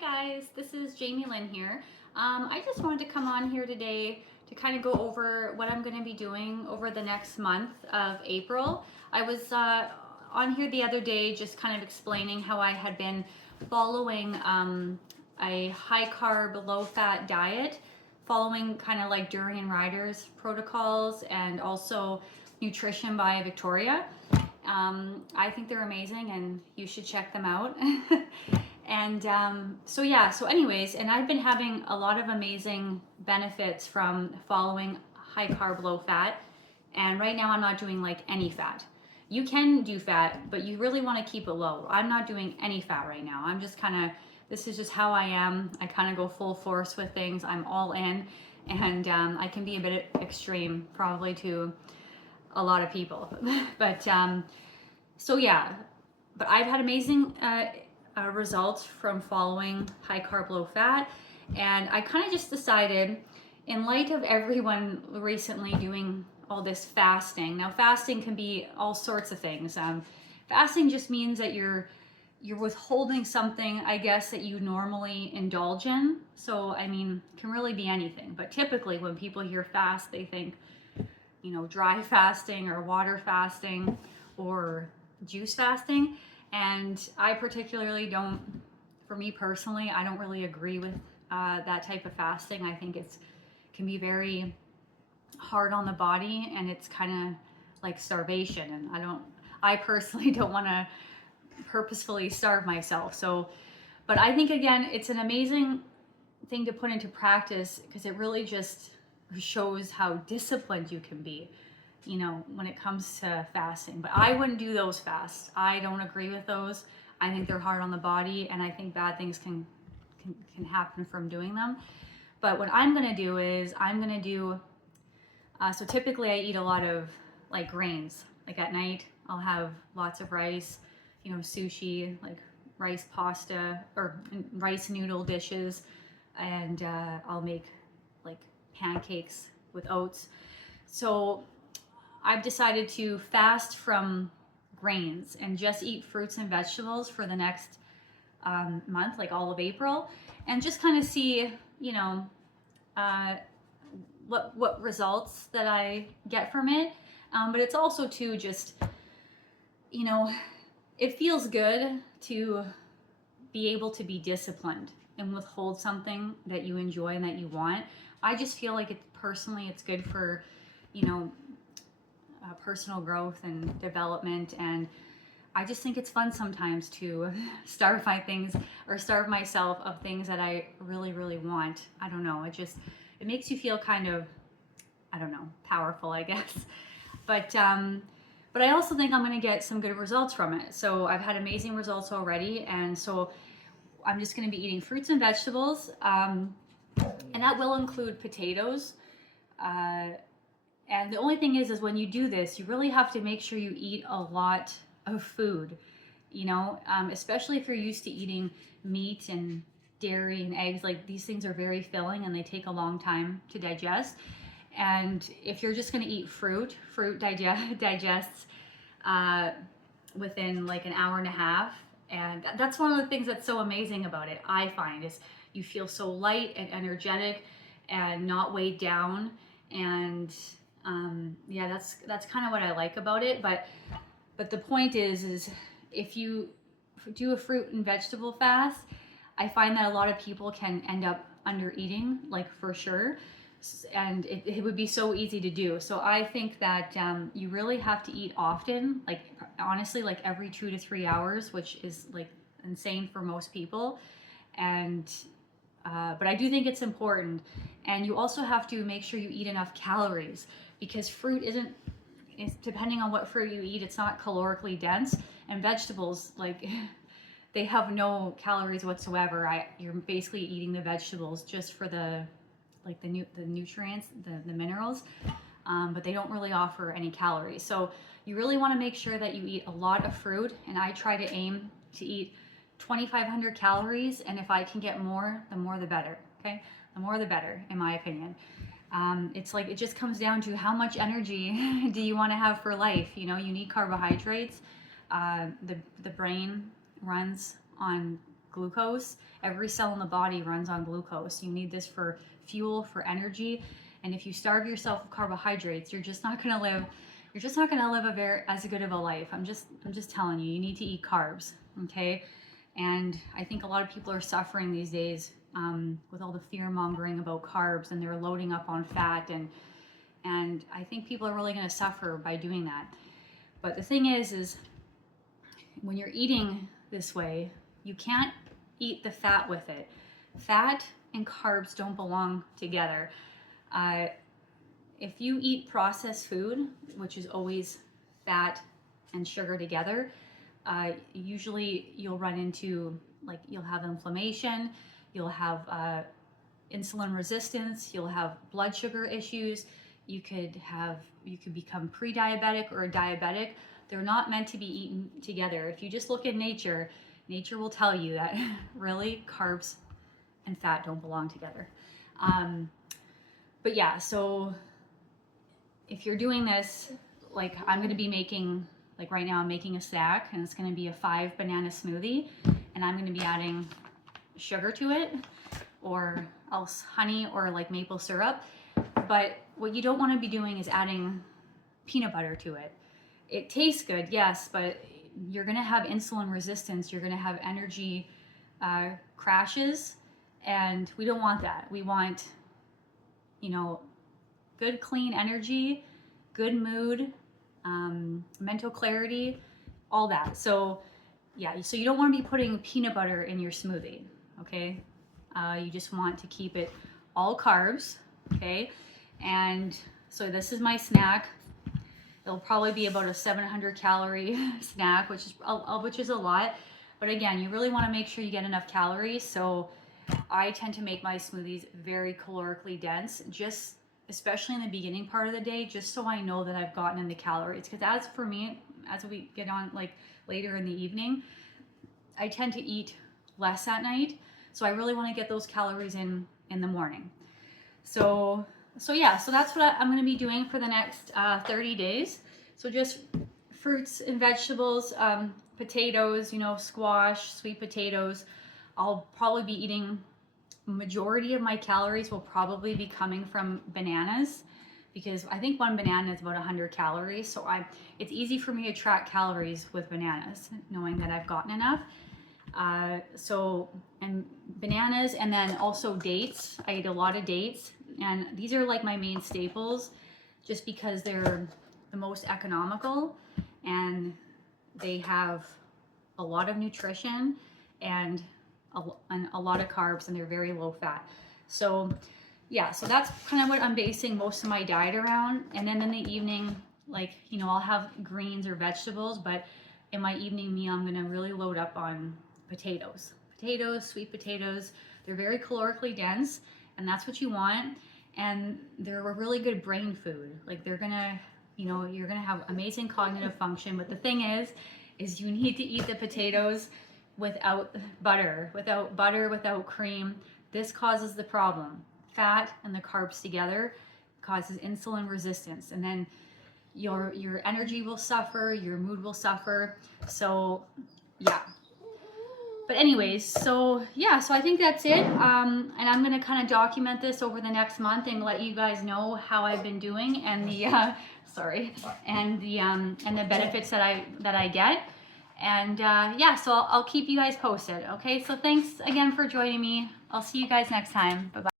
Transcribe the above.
Hi guys, this is Jamie Lynn here. I just wanted to come on here today to kind of go over what I'm going to be doing over the next month of April. I was on here the other day just kind of explaining how I had been following a high carb, low fat diet, following kind of like Durian Riders protocols and also Nutrition by Victoria. I think they're amazing and you should check them out. And so anyways, and I've been having a lot of amazing benefits from following high carb, low fat. And right now I'm not doing like any fat. You can do fat, but you really want to keep it low. I'm not doing any fat right now. I'm just kind of, this is just how I am. I kind of go full force with things. I'm all in, and I can be a bit extreme probably to a lot of people. But but I've had amazing results from following high carb, low fat. And I kind of just decided, in light of everyone recently doing all this fasting. Now fasting can be all sorts of things. Fasting just means that you're withholding something, I guess, that you normally indulge in. So, I mean, it can really be anything. But typically when people hear fast, they think, you know, dry fasting or water fasting or juice fasting. And I particularly don't, for me personally, I don't really agree with that type of fasting. I think can be very hard on the body, and it's kind of like starvation. And I personally don't want to purposefully starve myself. So, but I think again, it's an amazing thing to put into practice because it really just shows how disciplined you can be, you know, when it comes to fasting. But I wouldn't do those fasts. I don't agree with those. I think they're hard on the body, and I think bad things can happen from doing them. But what I'm gonna do is so typically I eat a lot of like grains. Like at night, I'll have lots of rice, you know, sushi, like rice pasta or rice noodle dishes, and I'll make like pancakes with oats. So I've decided to fast from grains and just eat fruits and vegetables for the next month, like all of April, and just kind of see, you know, what results that I get from it. But it's also too just, you know, it feels good to be able to be disciplined and withhold something that you enjoy and that you want. I just feel like it's good for, you know, personal growth and development, and I just think it's fun sometimes to starve myself of things that I really, really want. I don't know, it makes you feel kind of, I don't know, powerful, I guess. But I also think I'm going to get some good results from it. So I've had amazing results already, and so I'm just going to be eating fruits and vegetables, and that will include potatoes. And the only thing is when you do this, you really have to make sure you eat a lot of food, you know, especially if you're used to eating meat and dairy and eggs. Like, these things are very filling and they take a long time to digest. And if you're just going to eat fruit digests within like an hour and a half. And that's one of the things that's so amazing about it, I find, is you feel so light and energetic and not weighed down. And yeah, that's kind of what I like about it. But the point is if you do a fruit and vegetable fast, I find that a lot of people can end up under eating, like, for sure. And it would be so easy to do. So I think that you really have to eat often, like honestly, like every 2 to 3 hours, which is like insane for most people. And but I do think it's important. And you also have to make sure you eat enough calories, because fruit it's depending on what fruit you eat, it's not calorically dense. And vegetables, like, they have no calories whatsoever. You're basically eating the vegetables just for the nutrients, the minerals, but they don't really offer any calories. So you really want to make sure that you eat a lot of fruit, and I try to aim to eat 2,500 calories, and if I can get more, the more the better, okay? The more the better, in my opinion. It's like, it just comes down to how much energy do you want to have for life. You know, you need carbohydrates. The brain runs on glucose. Every cell in the body runs on glucose. You need this for fuel, for energy. And if you starve yourself of carbohydrates, you're just not going to live. You're just not going to live as good of a life. I'm just telling you. You need to eat carbs, okay? And I think a lot of people are suffering these days with all the fear mongering about carbs, and they're loading up on fat, and I think people are really going to suffer by doing that. But the thing is when you're eating this way, you can't eat the fat with it. Fat and carbs don't belong together. If you eat processed food, which is always fat and sugar together, usually you'll run into, like, you'll have inflammation, you'll have insulin resistance, you'll have blood sugar issues, you could become pre-diabetic or a diabetic. They're not meant to be eaten together. If you just look at nature will tell you that really carbs and fat don't belong together. But yeah, so if you're doing this, like I'm going to be making, like right now I'm making a snack, and it's going to be a 5 banana smoothie, and I'm going to be adding sugar to it, or else honey or like maple syrup. But what you don't want to be doing is adding peanut butter to it. It tastes good, yes, but you're going to have insulin resistance. You're going to have energy crashes, and we don't want that. We want, good, clean energy, good mood, mental clarity, all that. So yeah, so you don't want to be putting peanut butter in your smoothie, okay? You just want to keep it all carbs, okay? And so this is my snack. It'll probably be about a 700 calorie snack, which is a lot. But again, you really want to make sure you get enough calories. So I tend to make my smoothies very calorically dense, just especially in the beginning part of the day, just so I know that I've gotten in the calories. Because as for me, as we get on like later in the evening, I tend to eat less at night. So I really want to get those calories in the morning. So yeah, so that's what I'm going to be doing for the next 30 days. So just fruits and vegetables, potatoes, squash, sweet potatoes. I'll probably be eating, majority of my calories will probably be coming from bananas, because I think one banana is about 100 calories. So it's easy for me to track calories with bananas, knowing that I've gotten enough. And bananas, and then also dates. I eat a lot of dates, and these are like my main staples, just because they're the most economical, and they have a lot of nutrition and a lot of carbs, and they're very low fat. So yeah, so that's kind of what I'm basing most of my diet around. And then in the evening, like, I'll have greens or vegetables, but in my evening meal, I'm gonna really load up on potatoes, sweet potatoes. They're very calorically dense, and that's what you want. And they're a really good brain food. Like you're gonna have amazing cognitive function. But the thing is you need to eat the potatoes without butter, without cream. This causes the problem. Fat and the carbs together causes insulin resistance, and then your energy will suffer, your mood will suffer. So yeah. But anyways, so yeah, so I think that's it. And I'm gonna kind of document this over the next month and let you guys know how I've been doing, and the and the benefits that I get. And yeah, so I'll keep you guys posted. Okay, so thanks again for joining me. I'll see you guys next time. Bye bye.